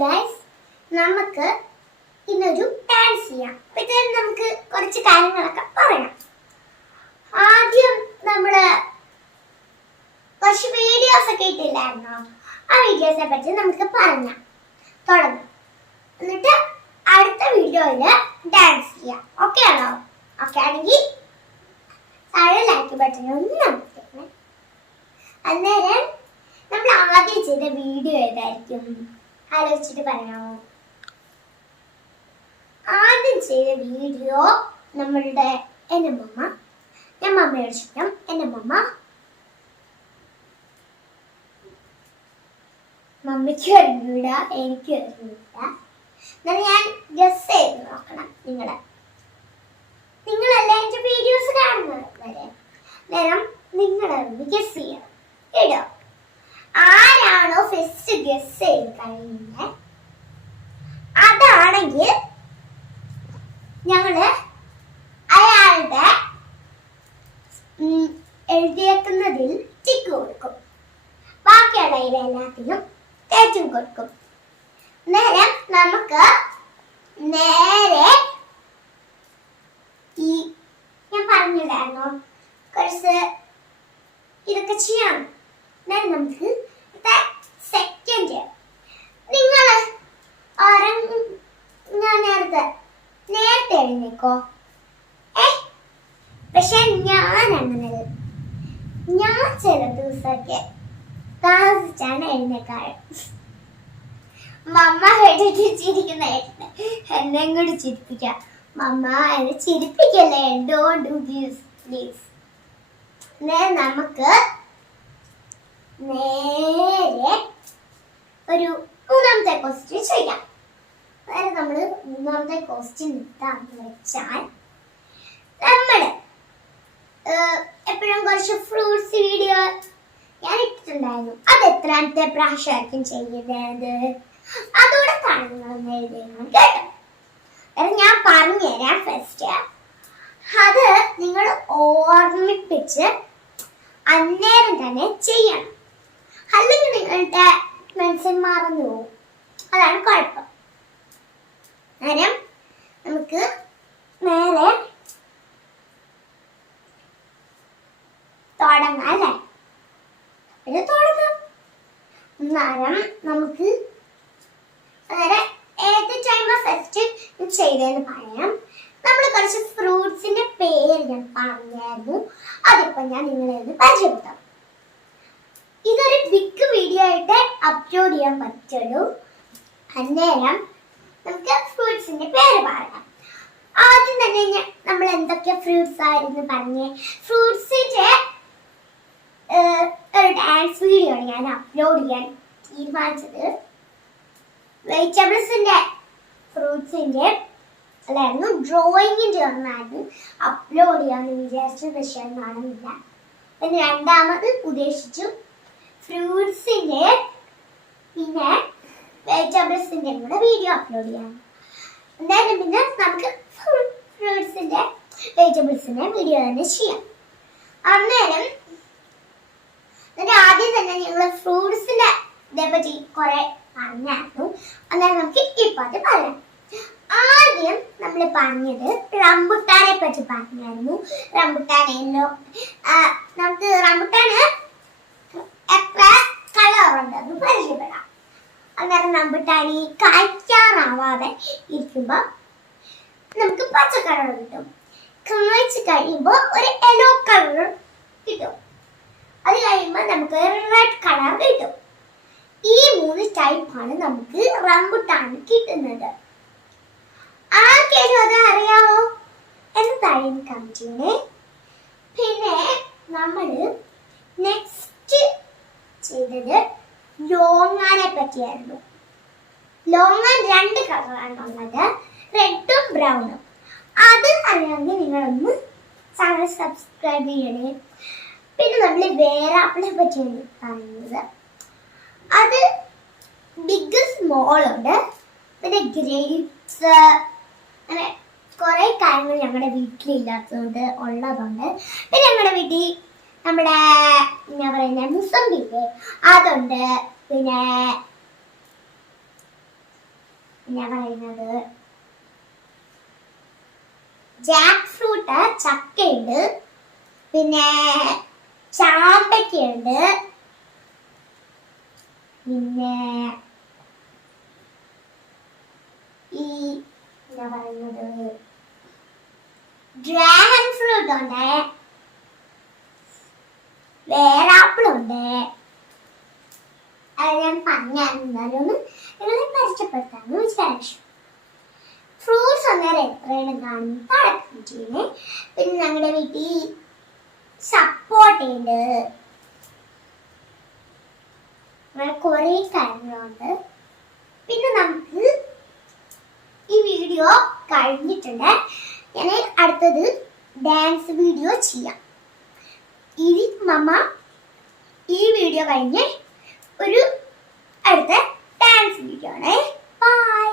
Guys നമുക്ക് ഇന്നൊരു dance ചെയ്യാം. അപ്പോഴത്തേനും നമുക്ക് കുറച്ച് കാര്യങ്ങളൊക്കെ പറയാം. ആദ്യം നമ്മൾ കുറച്ച് വീഡിയോസ് ഒക്കെ ഇട്ടില്ലായിരുന്നോ? ആ വീഡിയോസിനെ പറ്റി നമുക്ക് പറഞ്ഞാം. തുടങ്ങാം. എന്നിട്ട് അടുത്ത വീഡിയോയിൽ ഡാൻസ് ചെയ്യാം. ഓക്കെ ആണോ? ഓക്കെ ആണെങ്കിൽ താഴെ ലൈക്ക് ബട്ടൺ ഒന്ന് അന്നേരം നമ്മൾ ആദ്യം ചെയ്ത വീഡിയോ ഏതായിരിക്കും? ആലോചിച്ചിട്ട് പറയാമോ? ആദ്യം ചെയ്ത വീഡിയോ നമ്മളുടെ എന്റെ മമ്മ ഞാൻ മമ്മയോട് ചോദിക്കാം എന്റെ മമ്മ മമ്മിക്ക് വീട എനിക്ക് അറിഞ്ഞൂട എന്നാൽ ഞാൻ ഗസ് ചെയ്ത് നോക്കണം നിങ്ങളെ. നിങ്ങളല്ലേ എന്റെ വീഡിയോസ് കാണുന്നത്? വരെ നേരം നിങ്ങളെ ഗസ് ചെയ്യണം. കേട്ടോ ആരാണോ അതാണെങ്കിൽ ഞങ്ങൾ അയാളുടെ എഴുതിയേക്കുന്നതിൽ ടിക്ക് കൊടുക്കും. ബാക്കിയുള്ള എല്ലാത്തിനും തേച്ചും കൊടുക്കും. നേരം നമുക്ക് നേരെ ഈ ഞാൻ പറഞ്ഞില്ലായിരുന്നോ? കുറച്ച് ഇതൊക്കെ ചെയ്യണം നേരം നമുക്ക് സെക്കൻഡ് നിങ്ങൾ ഞാൻ നേരത്തെ നേരത്തെ എഴുന്നേക്കോ ഏ? പക്ഷെ ഞാൻ അങ്ങനല്ല. ഞാൻ ചില ദിവസമൊക്കെ താമസിച്ചാണ് എഴുന്നേക്കാറ്. മമ്മ കേട്ടിട്ട് ചിരിക്കുന്ന കേട്ടിട്ട് എന്നെ കൂടി ചിരിപ്പിക്കാം. മമ്മ എന്നെ ചിരിപ്പിക്കല്ലേ? ഡോണ്ട് ഡു ദിസ് പ്ലീസ് നമുക്ക് നേരെ ഒരു മൂന്നാമത്തെ ക്വസ്റ്റ്യൻ ചോദിക്കാം. അതായത് നമ്മൾ മൂന്നാമത്തെ ക്വസ്റ്റ്യൻ എന്താണെന്ന് വെച്ചാൽ നമ്മൾ എപ്പോഴും കുറച്ച് ഫ്രൂട്ട്സ് വീഡിയോ ഞാൻ ഇട്ടിട്ടുണ്ടായിരുന്നു. അത് എത്രാമത്തെ പ്രാവശ്യമായിരിക്കും ചെയ്യുന്നത് അതോടെ കാണുന്നതെന്ന് എഴുതിയാണ് കേട്ടോ? ഞാൻ പറഞ്ഞുതരാം ഫസ്റ്റ് അത് നിങ്ങൾ ഓർമ്മിപ്പിച്ച് അന്നേരം തന്നെ ചെയ്യണം. അല്ലെങ്കിൽ നിങ്ങളുടെ മനസ്സിൽ മറന്നു പോകും അതാണ് കുഴപ്പം. നേരം നമുക്ക് നേരെ തുടങ്ങാം അല്ലേ? ഇത് തുടങ്ങാം. നേരം നമുക്ക് നേരെ ഏത് ടൈമാ ഫസ്റ്റ് ചെയ്തതെന്ന് പറയാം. നമ്മൾ കുറച്ച് ഫ്രൂട്ട്സിന്റെ പേര് ഞാൻ പറഞ്ഞായിരുന്നു. അതിപ്പോ ഞാൻ നിങ്ങളെ ഒന്ന് പരിചയപ്പെടുത്താം. ഇതൊരു ബിഗ് വീഡിയോ ആയിട്ട് അപ്ലോഡ് ചെയ്യാൻ പറ്റുള്ളൂ. അന്നേരം നമുക്ക് ഫ്രൂട്ട്സിന്റെ പേര് പറയാം. ആദ്യം തന്നെ നമ്മൾ എന്തൊക്കെ ഫ്രൂട്ട്സ് ആയിരുന്നു പറഞ്ഞ്? ഫ്രൂട്ട്സിന്റെ ഒരു ഡാൻസ് വീഡിയോ ഞാൻ അപ്ലോഡ് ചെയ്യാൻ തീരുമാനിച്ചത്. വെജിറ്റബിൾസിന്റെ ഫ്രൂട്ട്സിന്റെ അല്ലായിരുന്നു ഡ്രോയിങ്ങിന്റെ ഒന്നായിരുന്നു അപ്ലോഡ് ചെയ്യാന്ന് വിചാരിച്ചു പക്ഷെ നടന്നില്ല പിന്നെ രണ്ടാമത് ഉദ്ദേശിച്ചു ഫ്രൂട്ട്സിന്റെ പിന്നെ വെജിറ്റബിൾസിന്റെ കൂടെ വീഡിയോ അപ്ലോഡ് ചെയ്യാം. എന്തായാലും പിന്നെ നമുക്ക് ഫ്രൂട്ട്സിന്റെ വെജിറ്റബിൾസിന്റെ വീഡിയോ തന്നെ ചെയ്യാം. അന്നേരം എന്നിട്ട് ആദ്യം തന്നെ ഞങ്ങൾ ഫ്രൂട്ട്സിന്റെ ഇതേപ്പറ്റി കുറെ പറഞ്ഞായിരുന്നു. അന്നേരം നമുക്ക് ഇപ്പൊ അത് പറയാം. ആദ്യം നമ്മൾ പറഞ്ഞത് റംബുട്ടാനെ പറ്റി പറഞ്ഞായിരുന്നു. റംബുട്ടാനെല്ലോ നമുക്ക് റംബുട്ടാന് എത്ര പരിചയപ്പെടാം അന്നേരം റംബുട്ടാനി കായ്ക്കാറാവാതെ ഇരിക്കുമ്പോൾ നമുക്ക് പച്ച കളർ കിട്ടും. കായ്ച്ച് കഴിയുമ്പോൾ ഒരു യെല്ലോ കളർ കിട്ടും. അത് കഴിയുമ്പോൾ നമുക്ക് റെഡ് കളർ കിട്ടും. ഈ മൂന്ന് ടൈപ്പാണ് നമുക്ക് റംബുട്ടാൻ കിട്ടുന്നത്. ആർക്കേലും അത് അറിയാമോ എന്ന് താഴെ പിന്നെ നമ്മൾ നെക്സ്റ്റ് ചെയ്തത് ലോങ്ങാനെ പറ്റിയായിരുന്നു ലോങ്ങാൻ രണ്ട് കളറാണ് ഉള്ളത് റെഡും ബ്രൗണും. അത് അറിയാമെങ്കിൽ നിങ്ങളൊന്ന് ചാനൽ സബ്സ്ക്രൈബ് ചെയ്യണേ. പിന്നെ നമ്മൾ വേറാപ്പിളെ പറ്റിയാണ് പറയുന്നത്. അത് ബിഗ് സ്മോൾ ഉണ്ട്. പിന്നെ ഗ്രേപ്സ് അങ്ങനെ കുറെ കാര്യങ്ങൾ ഞങ്ങളുടെ വീട്ടിലില്ലാത്തതുകൊണ്ട് ഉള്ളതുണ്ട്. പിന്നെ ഞങ്ങളുടെ വീട്ടിൽ നമ്മുടെ എന്താ പറയുന്നത് മുസമ്പില്ലേ അതുണ്ട്. പിന്നെ ഞാൻ പറയുന്നത്? ജാക്ക് ഫ്രൂട്ട് ചക്കയുണ്ട്. പിന്നെ ചാമ്പയ്ക്കുണ്ട് പിന്നെ ഈ എന്താ പറയുന്നത്? ഡ്രാഗൺ ഫ്രൂട്ട് ഉണ്ട് ഉണ്ട് ഞാൻ നിങ്ങളെ ഫ്രൂട്ട്സ് അന്നേരം എത്രയാണ് കാണുന്നത്? പിന്നെ ഞങ്ങളുടെ വീട്ടിൽ സപ്പോർട്ടുണ്ട് അങ്ങനെ കുറേ കാര്യങ്ങളുണ്ട്. പിന്നെ നമുക്ക് ഈ വീഡിയോ കഴിഞ്ഞിട്ടുണ്ട്. ഞാൻ അടുത്തത് ഡാൻസ് വീഡിയോ ചെയ്യാം. ഇനി മമ്മ ഈ വീഡിയോ കഴിഞ്ഞ് ഒരു അടുത്ത ഡാൻസ് വീഡിയോ ആണ്. ബൈ